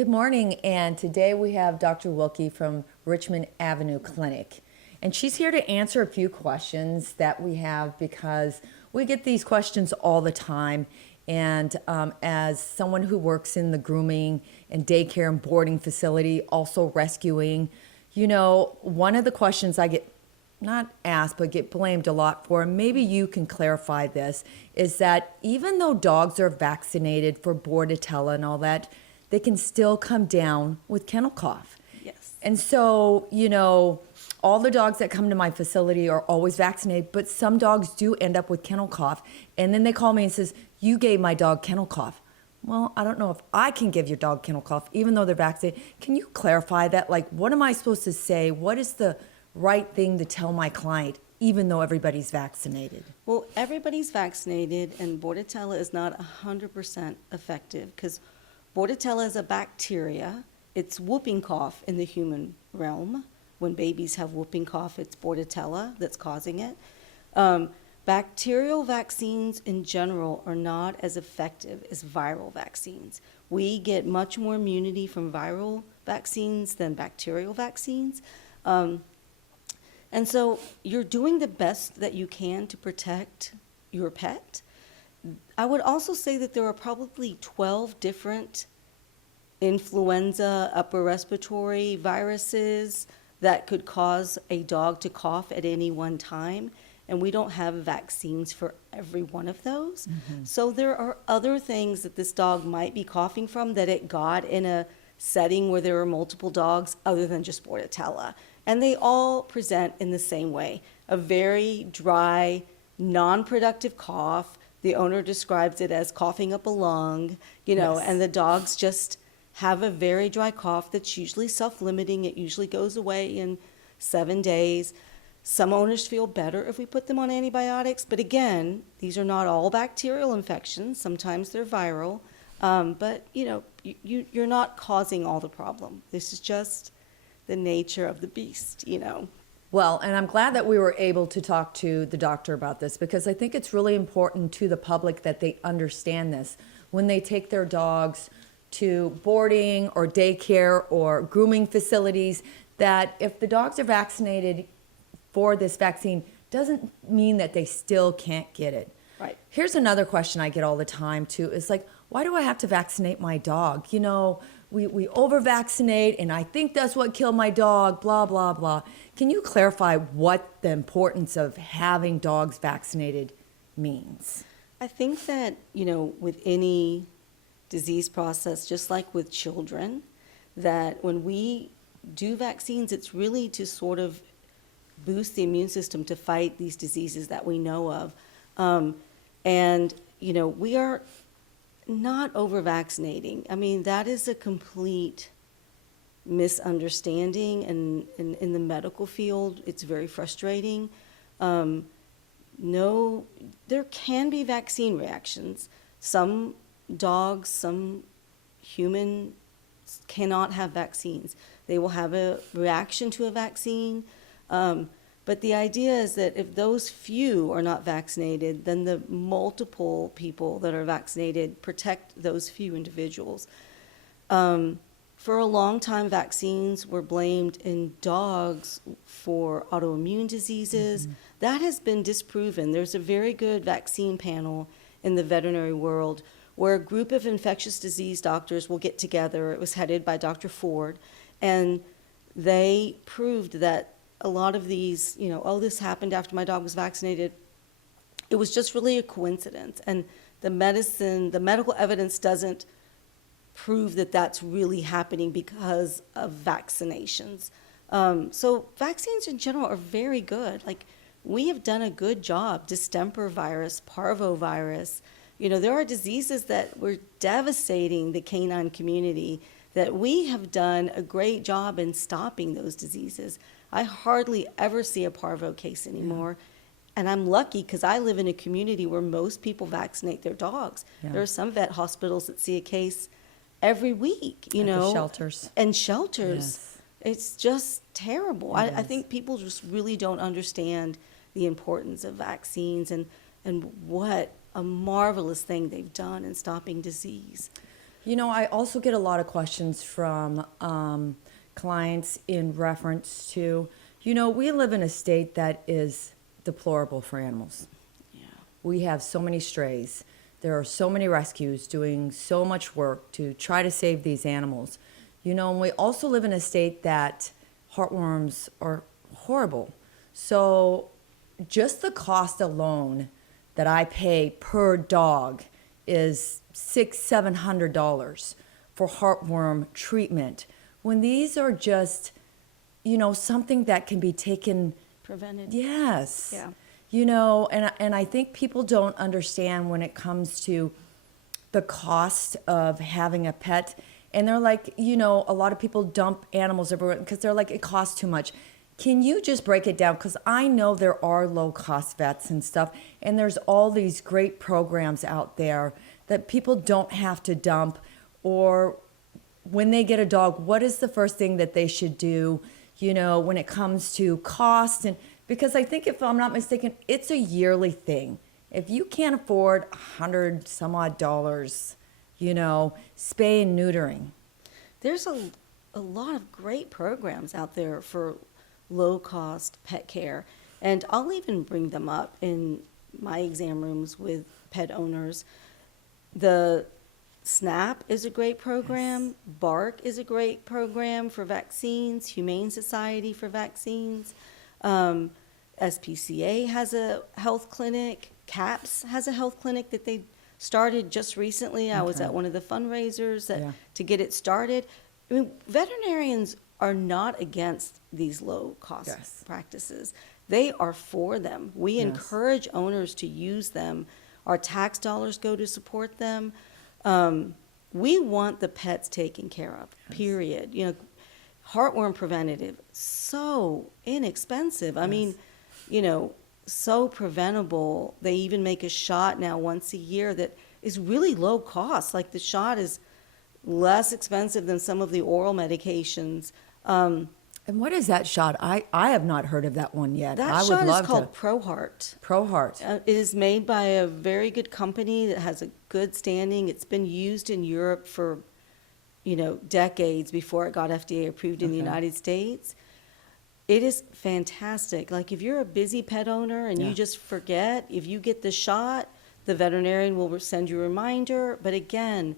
Good morning, and today we have Dr. Wilkie from Richmond Avenue Clinic. And she's here to answer a few questions that we have because we get these questions all the time. And as someone who works in the grooming and daycare and boarding facility, also rescuing, one of the questions I get not asked, but get blamed a lot for, and maybe you can clarify this, is that even though dogs are vaccinated for Bordetella and all that, they can still come down with kennel cough. Yes. And so, all the dogs that come to my facility are always vaccinated, but some dogs do end up with kennel cough. And then they call me and says, you gave my dog kennel cough. Well, I don't know if I can give your dog kennel cough, even though they're vaccinated. Can you clarify that? Like, what am I supposed to say? What is the right thing to tell my client, even though everybody's vaccinated? Well, everybody's vaccinated, and Bordetella is not 100% effective because Bordetella is a bacteria. It's whooping cough in the human realm. When babies have whooping cough, it's Bordetella that's causing it. Bacterial vaccines in general are not as effective as viral vaccines. We get much more immunity from viral vaccines than bacterial vaccines. And so you're doing the best that you can to protect your pet. I would also say that there are probably 12 different influenza, upper respiratory viruses that could cause a dog to cough at any one time, and we don't have vaccines for every one of those. Mm-hmm. So there are other things that this dog might be coughing from that it got in a setting where there are multiple dogs other than just Bordetella. And they all present in the same way, a very dry, non-productive cough. The owner describes it as coughing up a lung, Yes. And the dogs just have a very dry cough that's usually self-limiting. It usually goes away in 7 days. Some owners feel better if we put them on antibiotics, but again, these are not all bacterial infections. Sometimes they're viral, but you're not causing all the problem. This is just the nature of the beast, Well, and I'm glad that we were able to talk to the doctor about this because I think it's really important to the public that they understand this when they take their dogs to boarding or daycare or grooming facilities, that if the dogs are vaccinated for this vaccine doesn't mean that they still can't get it. Right. Here's another question I get all the time too, is like, why do I have to vaccinate my dog? We over-vaccinate, and I think that's what killed my dog, blah, blah, blah. Can you clarify what the importance of having dogs vaccinated means? I think that, with any disease process, just like with children, that when we do vaccines, it's really to sort of boost the immune system to fight these diseases that we know of. We are not over-vaccinating. I mean, that is a complete misunderstanding, and in the medical field, it's very frustrating. No, there can be vaccine reactions. Some dogs, some humans cannot have vaccines. They will have a reaction to a vaccine. But the idea is that if those few are not vaccinated, then the multiple people that are vaccinated protect those few individuals. For a long time, vaccines were blamed in dogs for autoimmune diseases. Mm-hmm. That has been disproven. There's a very good vaccine panel in the veterinary world where a group of infectious disease doctors will get together. It was headed by Dr. Ford, and they proved that a lot of these, this happened after my dog was vaccinated. It was just really a coincidence. And the medical evidence doesn't prove that that's really happening because of vaccinations. So vaccines in general are very good. Like, we have done a good job. Distemper virus, parvovirus. There are diseases that were devastating the canine community that we have done a great job in stopping those diseases. I hardly ever see a parvo case anymore. Yeah. And I'm lucky because I live in a community where most people vaccinate their dogs. Yeah. There are some vet hospitals that see a case every week, At the shelters. And shelters. Yes. It's just terrible. I think people just really don't understand the importance of vaccines and what a marvelous thing they've done in stopping disease. You know, I also get a lot of questions from clients in reference to, you know, we live in a state that is deplorable for animals. Yeah. We have so many strays. There are so many rescues doing so much work to try to save these animals. You know, and we also live in a state that heartworms are horrible. So just the cost alone that I pay per dog is $600-700 for heartworm treatment. When these are just, you know, something that can be taken. Prevented. Yes. Yeah. You know, and I think people don't understand when it comes to the cost of having a pet. And they're like, you know, a lot of people dump animals everywhere because they're like, it costs too much. Can you just break it down? Because I know there are low cost vets and stuff, and there's all these great programs out there that people don't have to dump. Or when they get a dog, what is the first thing that they should do, you know, when it comes to cost? And because I think, if I'm not mistaken, it's a yearly thing. If you can't afford $100 some odd, you know, spay and neutering. There's a lot of great programs out there for low-cost pet care, and I'll even bring them up in my exam rooms with pet owners. The SNAP is a great program. Yes. BARK is a great program for vaccines. Humane Society for vaccines. SPCA has a health clinic. CAPS has a health clinic that they started just recently. I was Okay. at one of the fundraisers Yeah. to get it started. I mean, veterinarians are not against these low-cost Yes. practices. They are for them. We Yes. encourage owners to use them. Our tax dollars go to support them. We want the pets taken care of, Yes. period. You know, heartworm preventative, so inexpensive. I mean, Yes. you know, so preventable. They even make a shot now once a year that is really low cost. Like, the shot is less expensive than some of the oral medications. And what is that shot? I have not heard of that one yet. That I would shot is love called to. ProHeart. ProHeart. It is made by a very good company that has a good standing. It's been used in Europe for, you know, decades before it got FDA approved in the Okay. United States. It is fantastic. Like, if you're a busy pet owner and Yeah. you just forget, if you get the shot, the veterinarian will send you a reminder. But again,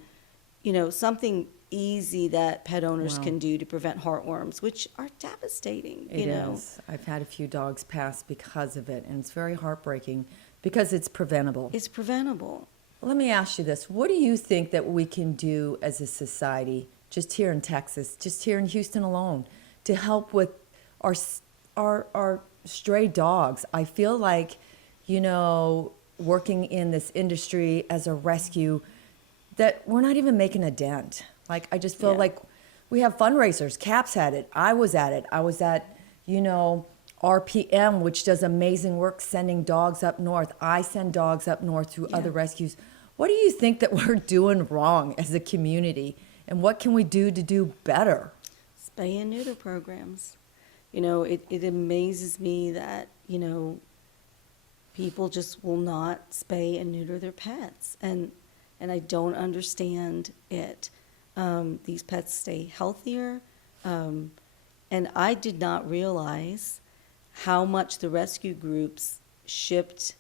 you know, something easy that pet owners Wow. can do to prevent heartworms, which are devastating, It you know. is. I've had a few dogs pass because of it, and it's very heartbreaking because it's preventable. It's preventable. Let me ask you this. What do you think that we can do as a society, just here in Texas, just here in Houston alone, to help with our stray dogs? I feel like, you know, working in this industry as a rescue, that we're not even making a dent. Like, I just feel Yeah. like we have fundraisers. CAPS had it. I was at it. I was at, you know, RPM, which does amazing work sending dogs up north. I send dogs up north through Yeah. other rescues. What do you think that we're doing wrong as a community? And what can we do to do better? Spay and neuter programs. You know, it amazes me that, you know, people just will not spay and neuter their pets. And I don't understand it. These pets stay healthier. And I did not realize how much the rescue groups shipped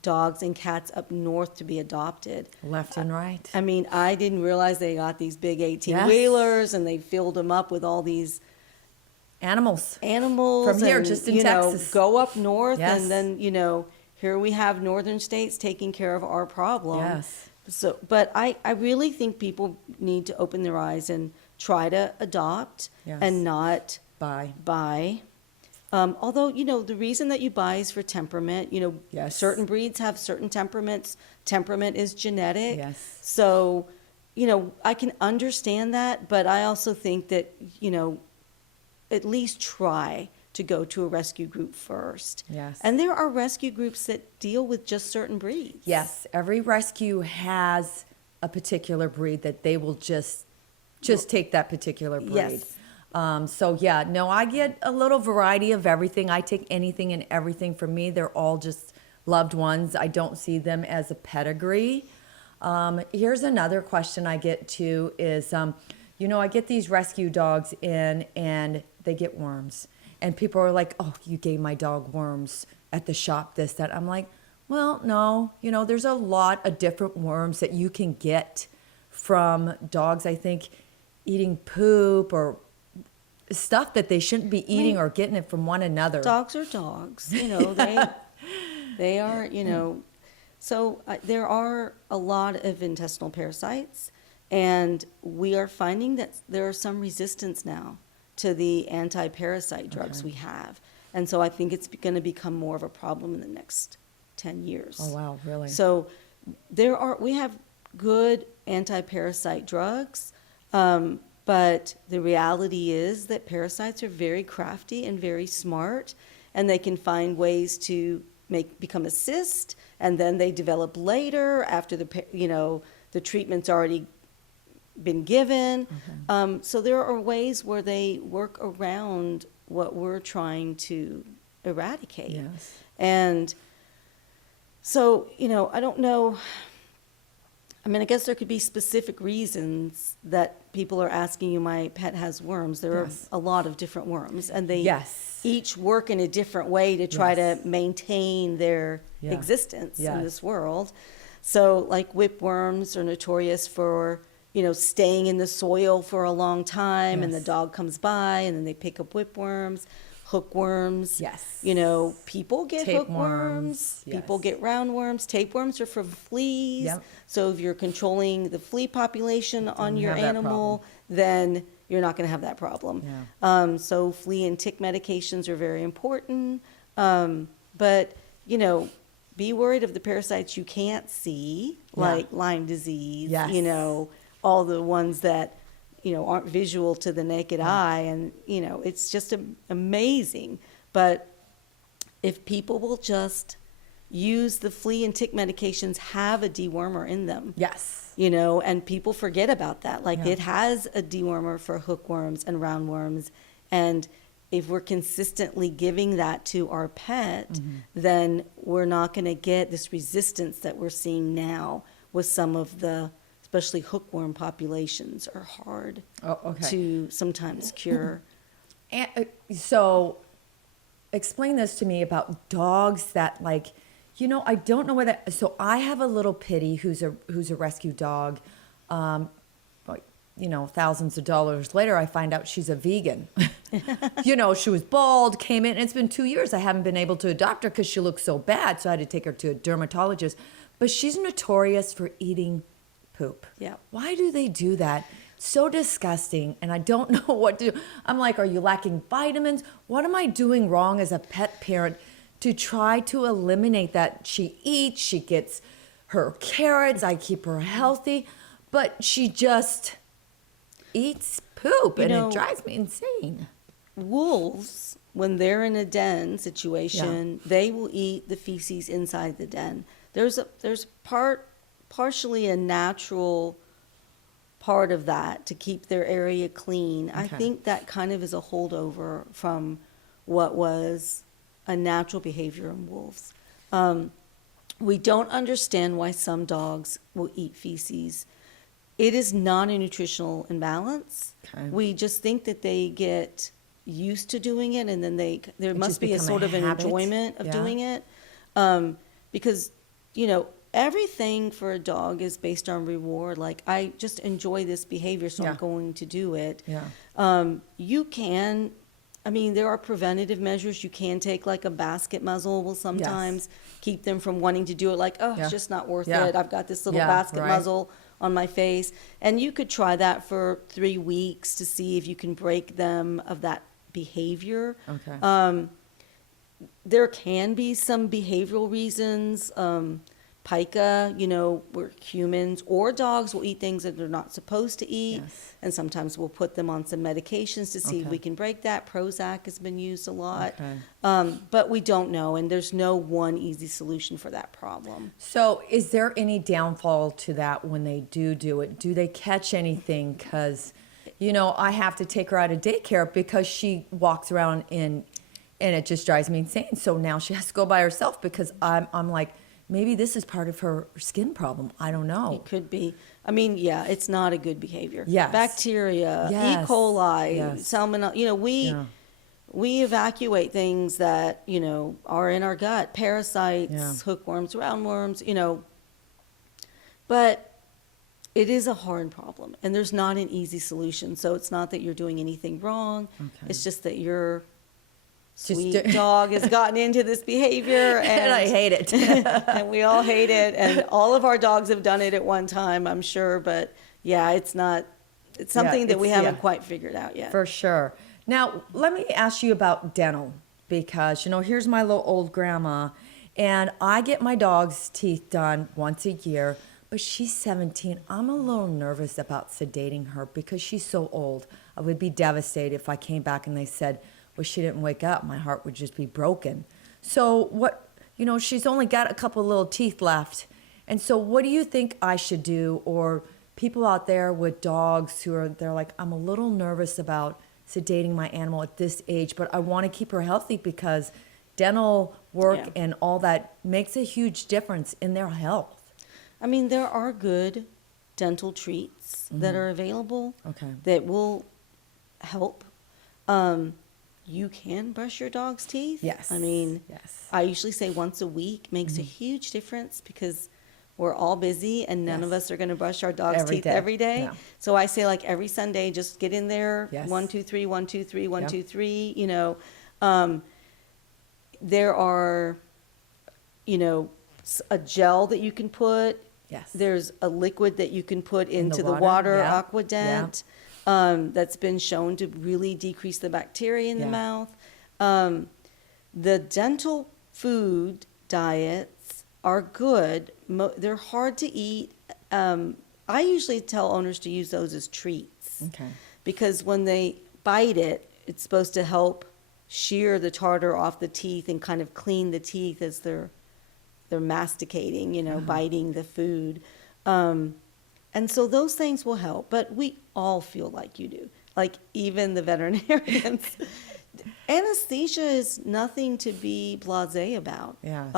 dogs and cats up north to be adopted. Left and right. I mean, I didn't realize they got these big 18-wheelers and they filled them up with all these Animals. animals. From here, and, just in you know, Texas. go up north, Yes. and then, you know, here we have northern states taking care of our problem. Yes. So, but I really think people need to open their eyes and try to adopt Yes. and not Bye. buy. Although, you know, the reason that you buy is for temperament. You know, Yes. certain breeds have certain temperaments. Temperament is genetic. Yes. So, you know, I can understand that, but I also think that, you know, at least try to go to a rescue group first. Yes. And there are rescue groups that deal with just certain breeds. Yes, every rescue has a particular breed that they will just take that particular breed. Yes. So yeah, no, I get a little variety of everything. I take anything and everything. For me, they're all just loved ones. I don't see them as a pedigree. Here's another question I get too is, I get these rescue dogs in and they get worms. And people are like, oh, you gave my dog worms at the shop, this, that. I'm like, well, no, there's a lot of different worms that you can get from dogs, I think, eating poop or stuff that they shouldn't be eating or getting it from one another. Dogs are dogs, they are, so there are a lot of intestinal parasites, and we are finding that there are some resistance now to the anti-parasite drugs we have. And so I think it's going to become more of a problem in the next 10 years. Oh, wow, really? So we have good anti-parasite drugs, but the reality is that parasites are very crafty and very smart, and they can find ways to become a cyst, and then they develop later after the treatment's already been given. So there are ways where they work around what we're trying to eradicate. Yes. And so, I don't know. I mean, I guess there could be specific reasons that people are asking you, my pet has worms. There are a lot of different worms, and they each work in a different way to try to maintain their existence in this world. So, like whipworms are notorious for, staying in the soil for a long time, and the dog comes by, and then they pick up whipworms. Hookworms. Yes. People get hookworms. People get roundworms. Tapeworms are for fleas. Yep. So if you're controlling the flea population on your animal, then you're not going to have that problem. Yeah. So flea and tick medications are very important. But, be worried of the parasites you can't see, like Lyme disease, all the ones that aren't visual to the naked eye. And, it's just amazing. But if people will just use the flea and tick medications, have a dewormer in them. Yes. And people forget about that. Like it has a dewormer for hookworms and roundworms. And if we're consistently giving that to our pet, then we're not going to get this resistance that we're seeing now with some of the, especially hookworm populations are hard to sometimes cure. And so explain this to me about dogs that I don't know whether, so I have a little pitty who's a rescue dog. Thousands of dollars later, I find out she's a vegan. She was bald, came in, and it's been 2 years. I haven't been able to adopt her because she looks so bad. So I had to take her to a dermatologist, but she's notorious for eating poop. Yeah. Why do they do that? So disgusting. And I don't know what to do. I'm like, are you lacking vitamins? What am I doing wrong as a pet parent to try to eliminate that? She eats, she gets her carrots, I keep her healthy, but she just eats poop, and it drives me insane. Wolves, when they're in a den situation, they will eat the feces inside the den. There's partially a natural part of that to keep their area clean. I think that kind of is a holdover from what was a natural behavior in wolves. We don't understand why some dogs will eat feces. It is not a nutritional imbalance. We just think that they get used to doing it, and then there must be a sort of an enjoyment of doing it. Because, everything for a dog is based on reward. Like, I just enjoy this behavior, so I'm going to do it. There are preventative measures. You can take like a basket muzzle will sometimes keep them from wanting to do it. Like, it's just not worth it. I've got this little basket muzzle on my face. And you could try that for 3 weeks to see if you can break them of that behavior. There can be some behavioral reasons. Pica, where humans or dogs will eat things that they're not supposed to eat. And sometimes we'll put them on some medications to see if we can break that. Prozac has been used a lot. But we don't know, and there's no one easy solution for that problem. So is there any downfall to that when they do it? Do they catch anything? Because, I have to take her out of daycare because she walks around and it just drives me insane. So now she has to go by herself because I'm like, maybe this is part of her skin problem. I don't know. It could be. I mean, yeah, it's not a good behavior. Yes. Bacteria, Yes. E. coli, Yes. salmonella. Yeah. We evacuate things that, are in our gut, parasites, Yeah. hookworms, roundworms, but it is a hard problem, and there's not an easy solution. So it's not that you're doing anything wrong. Okay. It's just that your Just sweet dog has gotten into this behavior, And I hate it. and we all hate it, and all of our dogs have done it at one time, I'm sure, but yeah, it's something that we haven't quite figured out yet. For sure. Now, let me ask you about dental, because, here's my little old grandma, and I get my dog's teeth done once a year, but she's 17. I'm a little nervous about sedating her because she's so old. I would be devastated if I came back and they said, well, she didn't wake up. My heart would just be broken. So she's only got a couple little teeth left. And so what do you think I should do? Or people out there with dogs they're like, I'm a little nervous about sedating my animal at this age, but I want to keep her healthy because dental work and all that makes a huge difference in their health. I mean, there are good dental treats that are available that will help. You can brush your dog's teeth. Yes. I mean, yes. I usually say once a week makes a huge difference because we're all busy and none of us are going to brush our dog's teeth every day. No. So I say like every Sunday, just get in there. Yes. 1, 2, 3, 1, 2, 3, 1, 2, 3. There are, a gel that you can put. Yes. There's a liquid that you can put into the water, water, yeah. Aquadent, that's been shown to really decrease the bacteria in the mouth. The dental food diets are good. They're hard to eat. I usually tell owners to use those as treats. Okay. Because when they bite it, it's supposed to help shear the tartar off the teeth and kind of clean the teeth as they're masticating, biting the food. And so those things will help, but we all feel like you do, like even the veterinarians. Anesthesia is nothing to be blasé about. Yes.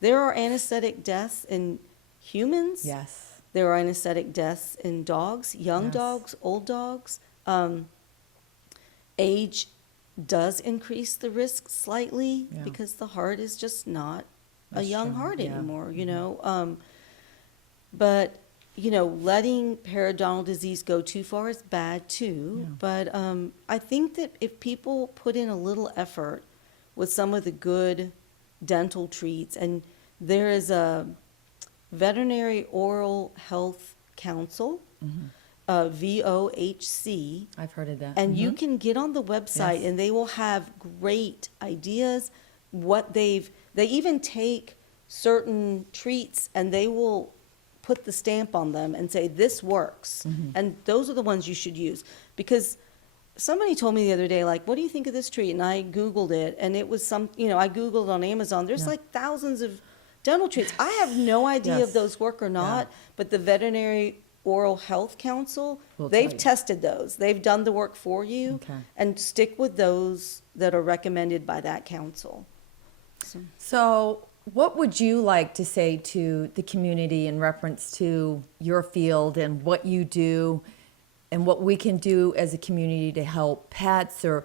There are anesthetic deaths in humans. Yes. There are anesthetic deaths in dogs, young Yes. dogs, old dogs. Age does increase the risk slightly because the heart is just not a young true, heart yeah. anymore, but, letting periodontal disease go too far is bad too. Yeah. But I think that if people put in a little effort with some of the good dental treats, and there is a Veterinary Oral Health Council, VOHC, I've heard of that. and you can get on the website Yes. and they will have great ideas. They even take certain treats and they will put the stamp on them and say, this works. And those are the ones you should use. Because somebody told me the other day, like, what do you think of this treat? And I Googled it, and it was I Googled on Amazon. There's like thousands of dental treats. I have no idea Yes. if those work or not, but the Veterinary Oral Health Council, Will they've tell you. tested those. They've done the work for you. Okay. And stick with those that are recommended by that council. So what would you like to say to the community in reference to your field and what you do and what we can do as a community to help pets or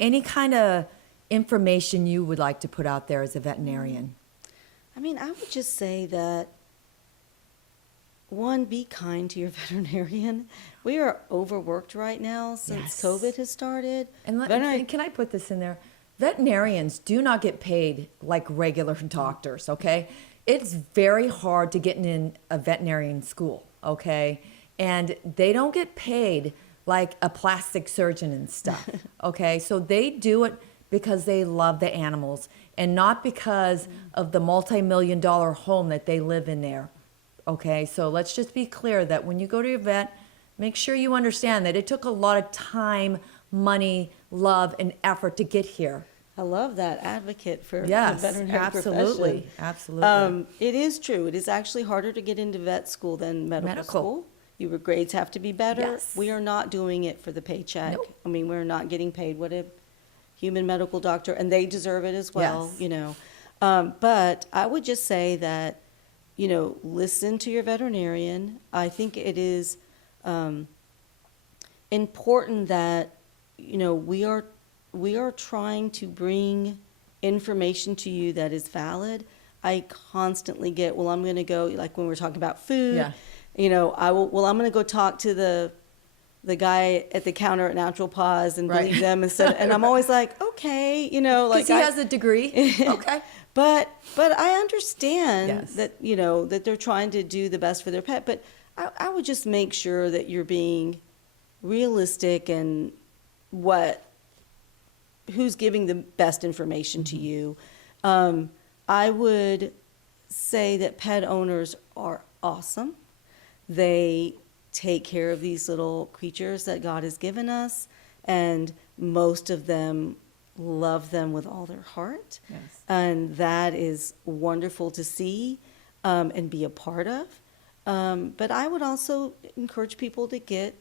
any kind of information you would like to put out there as a veterinarian? I mean, I would just say that, one, be kind to your veterinarian. We are overworked right now since Yes. COVID has started. And Veterinary- can I put this in there? Veterinarians do not get paid like regular doctors, okay? It's very hard to get in a veterinarian school, okay? And they don't get paid like a plastic surgeon and stuff, okay? So they do it because they love the animals and not because of the multi-million-dollar home that they live in there, okay? So let's just be clear that when you go to your vet, make sure you understand that it took a lot of time, money, love, and effort to get here. I love that advocate for Yes, the veterinary absolutely, profession. absolutely. It is true. It is actually harder to get into vet school than medical school. Your grades have to be better. Yes. We are not doing it for the paycheck. Nope. I mean, we're not getting paid what a human medical doctor, and they deserve it as well, Yes. But I would just say that listen to your veterinarian. I think it is important that, we are trying to bring information to you that is valid. I constantly get, well, I'm going to go, like when we're talking about food, Yeah. I'm going to go talk to the guy at the counter at Natural Paws and Right. believe them instead. And I'm always like, okay, Because he has a degree. Okay. But I understand Yes. that, that they're trying to do the best for their pet. But I would just make sure that you're being realistic and who's giving the best information to you. I would say that pet owners are awesome. They take care of these little creatures that God has given us, and most of them love them with all their heart. Yes. And that is wonderful to see and be a part of. But I would also encourage people to get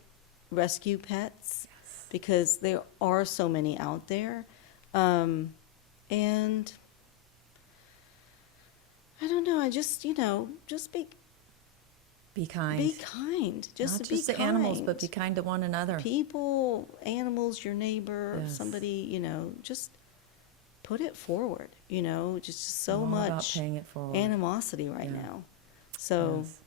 rescue pets, because there are so many out there. And I don't know, I just, just be kind. Be kind. Just Not be just to kind. animals, but be kind to one another. People, animals, your neighbor, Yes. somebody, just put it forward. Just so All about much paying it forward. animosity right Yeah. now. So, Yes.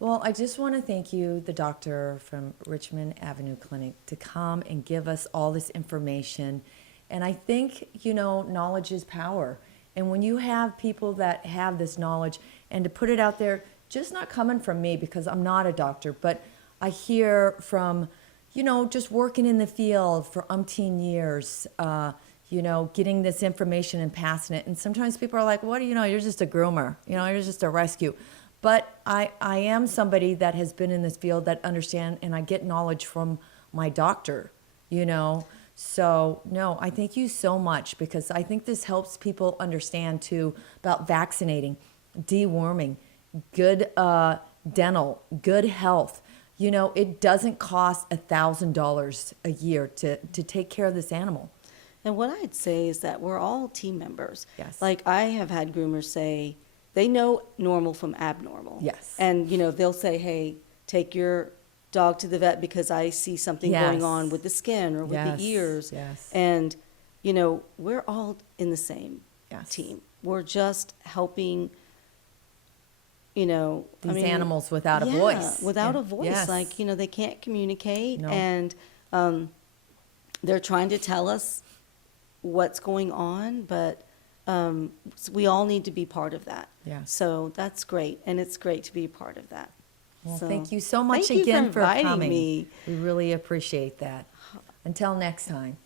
Well, I just want to thank you, the doctor from Richmond Avenue Clinic, to come and give us all this information. And I think, knowledge is power. And when you have people that have this knowledge, and to put it out there, just not coming from me because I'm not a doctor, but I hear from, just working in the field for umpteen years, getting this information and passing it. And sometimes people are like, what do you know? You're just a groomer. You're just a rescue. But I am somebody that has been in this field that understand, and I get knowledge from my doctor, So, no, I thank you so much, because I think this helps people understand, too, about vaccinating, deworming, good dental, good health. It doesn't cost $1,000 a year to take care of this animal. and what I'd say is that we're all team members. Yes. Like I have had groomers say they know normal from abnormal. Yes. And, they'll say, hey, take your dog to the vet because I see something going Yes. on with the skin or with Yes, the ears. yes. And, we're all in the same Yes. team. We're just helping, These animals without a voice. without Yeah. a voice. Yes. Like, they can't communicate. No. And they're trying to tell us what's going on, but we all need to be part of that. Yes. So that's great. And it's great to be a part of that. Well, So, thank you so much thank you again for inviting coming. me. We really appreciate that. Until next time.